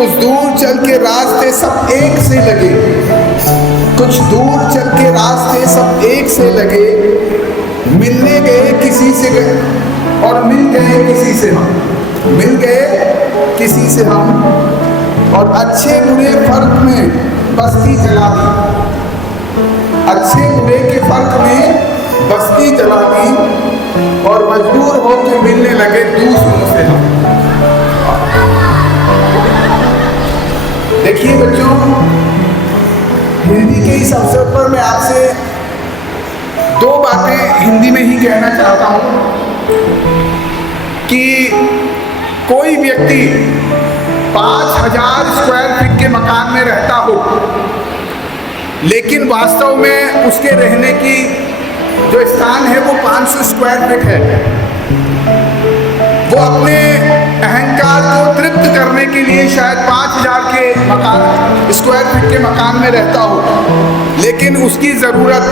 कुछ दूर चल के रास्ते सब एक से लगे, कुछ दूर चल के रास्ते सब एक से लगे, मिलने गए किसी से गए और मिल गए किसी से हम, मिल गए किसी से हम, और अच्छे बुरे फर्क में बस्ती जला दी, अच्छे बुरे के फर्क में बस्ती जला दी, और मजबूर होकर मिलने लगे दूसरों से हम। देखिए बच्चों, हिंदी के इस अवसर पर मैं आपसे दो बातें हिंदी में ही कहना चाहता हूँ कि कोई व्यक्ति 5000 स्क्वायर फीट के मकान में रहता हो, लेकिन वास्तव में उसके रहने की जो स्थान है वो 500 स्क्वायर फीट है। वो अपने अहंकार को तृप्त करने के लिए शायद 5000 के मकान स्क्वायर फीट के मकान में रहता हो, लेकिन उसकी ज़रूरत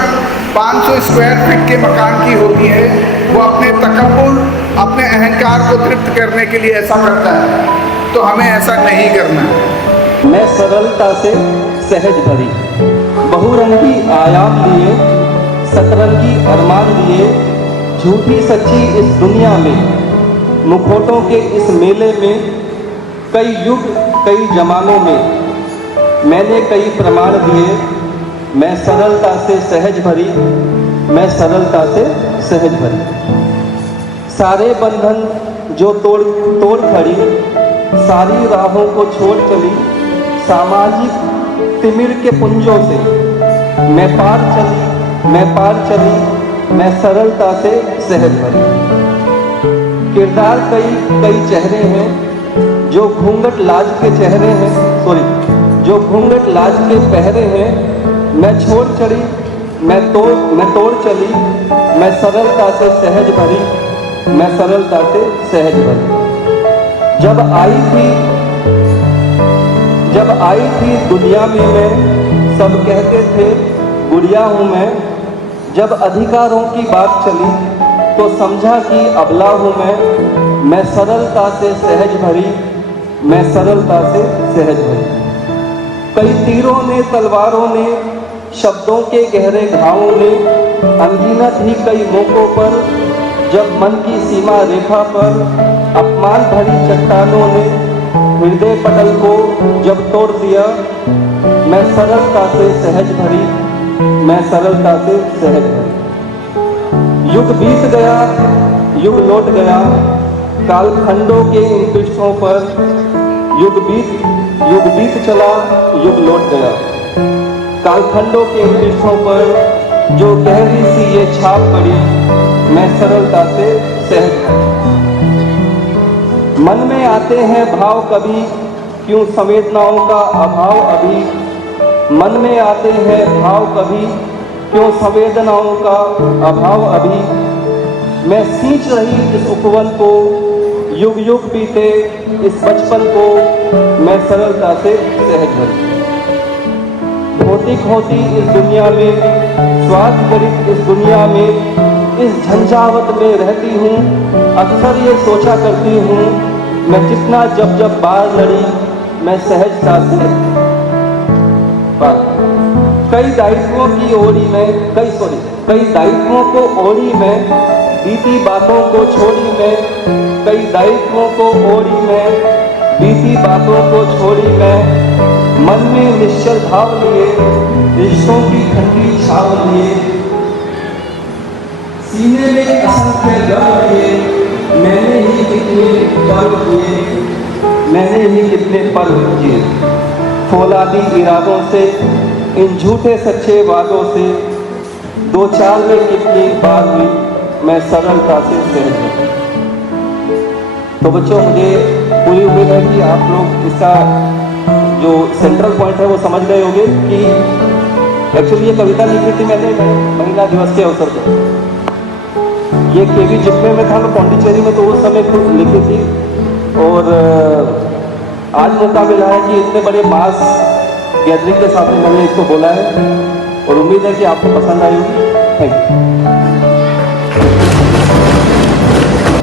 500 स्क्वायर फीट के मकान की होती है। वो अपने तकब्बुर, अपने अहंकार को तृप्त करने के लिए ऐसा करता है। तो हमें ऐसा नहीं करना है। मैं सरलता से सहज भरी, बहुरंगी आयाम लिए, सतरंगी अरमान लिए, झूठी सच्ची इस दुनिया में, मुखौटों के इस मेले में, कई युग कई जमानों में मैंने कई प्रमाण दिए। मैं सरलता से सहज भरी, मैं सरलता से सहज भरी। सारे बंधन जो तोड़ खड़ी, सारी राहों को छोड़ चली, सामाजिक तिमिर के पुंजों से मैं पार चली, मैं सरलता से सहज भरी। किरदार कई चेहरे हैं जो घूंघट लाज के चेहरे हैं, जो घूंघट लाज के पहरे हैं। मैं छोड़ चढ़ी, मैं तोड़ चली, मैं सरलता से सहज भरी, मैं सरलता से सहज भरी। जब आई थी दुनिया में मैं, सब कहते थे गुड़िया हूँ मैं। जब अधिकारों की बात चली तो समझा कि अबला हूँ मैं सरलता से सहज भरी, मैं सरलता से सहज भरी। कई तीरों ने, तलवारों ने, शब्दों के गहरे घावों ने, अनगिनत ही कई मौकों पर, जब मन की सीमा रेखा पर अपमान भरी चट्टानों ने हृदय पटल को जब तोड़ दिया, मैं सरलता से सहज भरी, मैं सरलता से सहज भरी। युग बीत गया, युग लौट गया, कालखंडों के इन पृष्ठों पर, युग बीत चला, युग लौट गया। कालखंडों के इन पृष्ठों पर जो गहरी सी ये छाप पड़ी, मैं सरलता से सहज भरी। मन में आते हैं भाव कभी, क्यों संवेदनाओं का अभाव अभी। मन में आते हैं भाव कभी, क्यों संवेदनाओं का अभाव अभी। मैं सींच रही इस उपवन को, युग युग बीते इस बचपन को, मैं सरलता से सहज भरी। भौतिक होती इस दुनिया में, स्वार्थ भरी इस दुनिया में, इस झंझावत में रहती हूँ। अक्सर ये सोचा करती हूँ, मैं जितना जब बार लड़ी, मैं सहजता से पार। कई दायित्वों की ओरी में, कई दायित्वों को ओढ़ी में, बीती बातों को छोड़ी मैं। कई दायित्वों को ओढ़ी में, बीती बातों को छोड़ी मैं। मन में निश्चल भाव लिए, रिश्तों की ठंडी छाव लिए, सीने में असंख्य गर्व लिए, मैंने ही कितने पर्व किए, मैंने ही कितने पर्व किए। फौलादी इरादों से, इन झूठे सच्चे वादों से, दो चार में कितनी बार हुई, मैं सरलता से सहज हूँ। तो बच्चों, मुझे पूरी उम्मीद है कि आप लोग इसका जो सेंट्रल पॉइंट है वो समझ गए होंगे कि एक्चुअली ये कविता लिखी थी मैंने महिला दिवस के अवसर पर। ये केवी जिप्मे में था, मैं पौंडीचेरी में, तो उस समय खुद लिखी थी। और आज मौका मिला है कि इतने बड़े मास गैदरिंग के सामने मैंने इसको बोला है, और उम्मीद है कि आपको पसंद आई होगी। Thank you.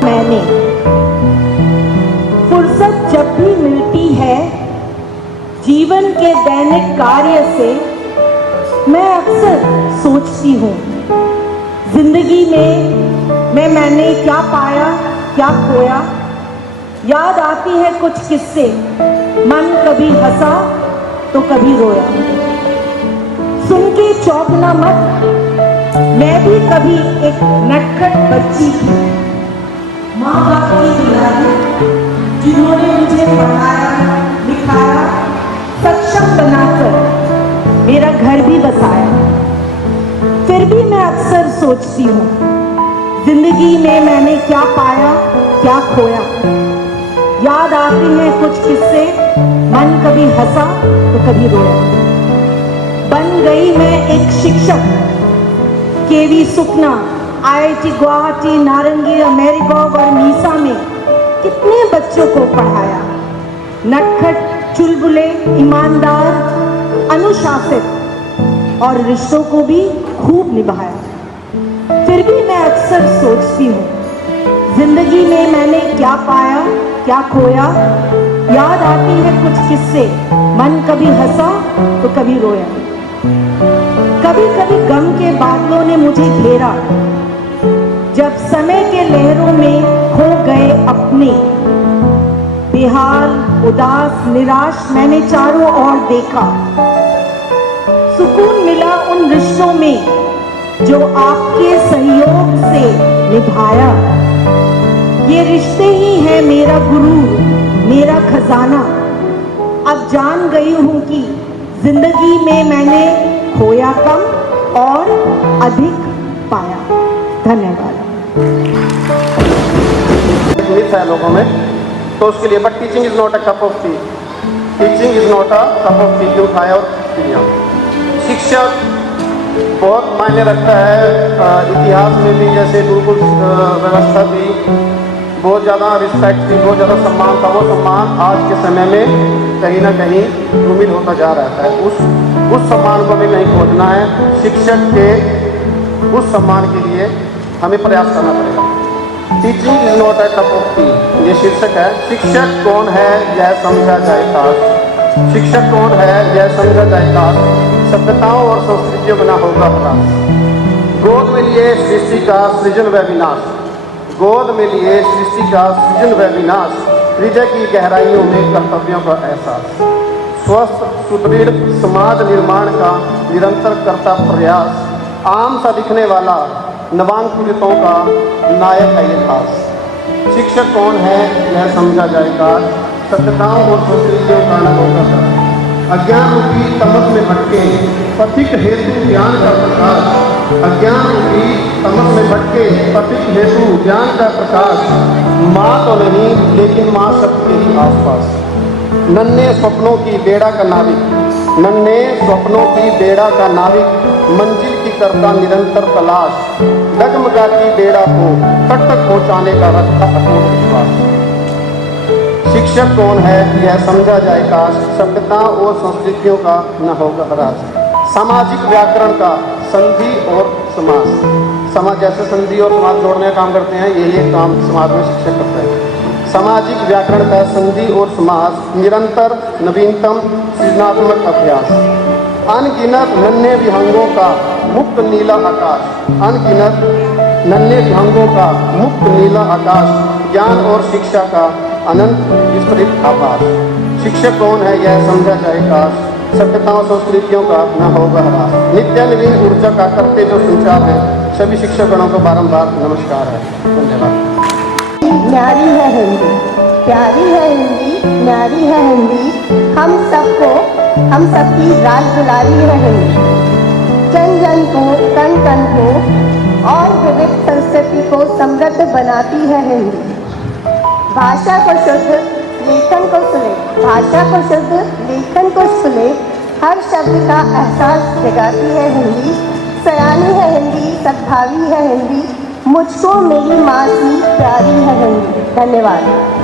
मैंने फुर्सत जब भी मिलती है जीवन के दैनिक कार्य से मैं अक्सर सोचती हूँ, जिंदगी में मैंने क्या पाया, क्या खोया। याद आती है कुछ किस्से, मन कभी हंसा तो कभी रोया। सुन के चौंकना मत, मैं भी कभी एक नटखट बच्ची थी। माँ बाप की दुलारी, जिन्होंने मुझे पढ़ाया लिखाया, सक्षम बनाकर मेरा घर भी बसाया। फिर भी मैं अक्सर सोचती हूँ, जिंदगी में मैंने क्या पाया, क्या खोया। याद आते हैं कुछ किस्से, मन कभी हंसा तो कभी रोया। बन गई मैं एक शिक्षक, केवी सुकना, IIT गुवाहाटी, नारंगी, अमेरिकॉग और मीसा में कितने बच्चों को पढ़ाया। नटखट, चुलबुले, ईमानदार, अनुशासित और रिश्तों को भी खूब निभाया। फिर भी मैं अक्सर सोचती हूँ, जिंदगी में मैंने क्या पाया, क्या खोया। याद आती है कुछ किस्से, मन कभी हंसा तो कभी रोया। कभी कभी गम के बादलों ने मुझे घेरा, जब समय के लहरों में खो गए अपने। बेहाल, उदास, निराश मैंने चारों ओर देखा। सुकून मिला उन रिश्तों में जो आपके सहयोग से निभाया। ये रिश्ते ही हैं मेरा गुरु, मेरा खजाना। अब जान गई हूं कि जिंदगी में मैंने खोया कम और अधिक पाया। धन्यवाद। मिथ है लोगों में, तो उसके लिए, but teaching is not a cup of T. Teaching is not a cup of T. क्यों खाया और पिया। शिक्षक बहुत मायने रखता है। इतिहास में भी जैसे गुरुकुल व्यवस्था थी, बहुत ज़्यादा रिस्पेक्ट थी, बहुत ज़्यादा सम्मान था। वो सम्मान आज के समय में कहीं ना कहीं धूमिल होता जा रहा है। उस सम्मान को हमें नहीं खोजना है। शिक्षक के उस सम्मान के लिए हमें प्रयास करना पड़ेगा। Teaching is not a cup of T, ये शीर्षक है। शिक्षक कौन है यह समझा जाए खास। शिक्षक कौन है यह समझा जाए खास, सभ्यताओं और संस्कृतियों बना होगा ह्रास। गोद में लिए सृष्टि का सृजन व विनाश, गोद में लिए सृष्टि का सृजन व विनाश। हृदय की गहराइयों में कर्तव्यों का एहसास। स्वस्थ सुदृढ़ समाज निर्माण का निरंतर करता प्रयास। आम सा दिखने वाला नवांकुरितों का नायक है ये खास। शिक्षक कौन है यह समझा जाएगा, सभ्यताओं और संस्कृतियों का न होगा। अज्ञान रूपी तमस में भटके पथिक हेतु ज्ञान का प्रकाश। अज्ञान रूपी तमस में भटके पथिक हेतु ज्ञान का प्रकाश। माँ तो नहीं लेकिन माँ शब्द के ही आसपास। नन्हे स्वप्नों की बेड़ा का नाविक, नन्हे स्वप्नों की बेड़ा का नाविक। मंजिल की करता निरंतर तलाश। डगमगाती बेड़ा को तट तक पहुँचाने का रखता अटूट विश्वास। शिक्षक कौन है यह समझा जाए काश, सभ्यताओं और संस्कृतियों का न होगा ह्रास। सामाजिक व्याकरण का संधि और समास। समाज जैसे संधि और समास जोड़ने का काम करते हैं, यही काम समाज में शिक्षक करता है। सामाजिक व्याकरण का संधि और समास, निरंतर नवीनतम सृजनात्मक अभ्यास। अनगिनत नन्हे विहंगों का मुक्त नीला आकाश। अनगिनत नन्हे विहंगों का मुक्त नीला आकाश। ज्ञान और शिक्षा का अनंत विस्तृत आभास। शिक्षक कौन है यह समझा जाए काश, सभ्यताओं संस्कृतियों का न होगा ह्रास। नित्य नवीन ऊर्जा का करते जो संचार है, सभी शिक्षकगणों को बारंबार नमस्कार है। धन्यवाद। न्यारी है हिंदी, प्यारी है हिंदी, न्यारी है हिंदी। हम सबकी राज दुलारी है हिंदी। जन जन को, कण कण को और विविध संस्कृति को समृद्ध बनाती है हिंदी। भाषा को शुद्ध, लेखन को सुलेख, भाषा को शुद्ध, लेखन को सुलेख। हर शब्द का एहसास जगाती है हिंदी। सयानी है हिंदी, सद्भावी है हिंदी। मुझको मेरी माँ सी प्यारी है हिंदी। धन्यवाद।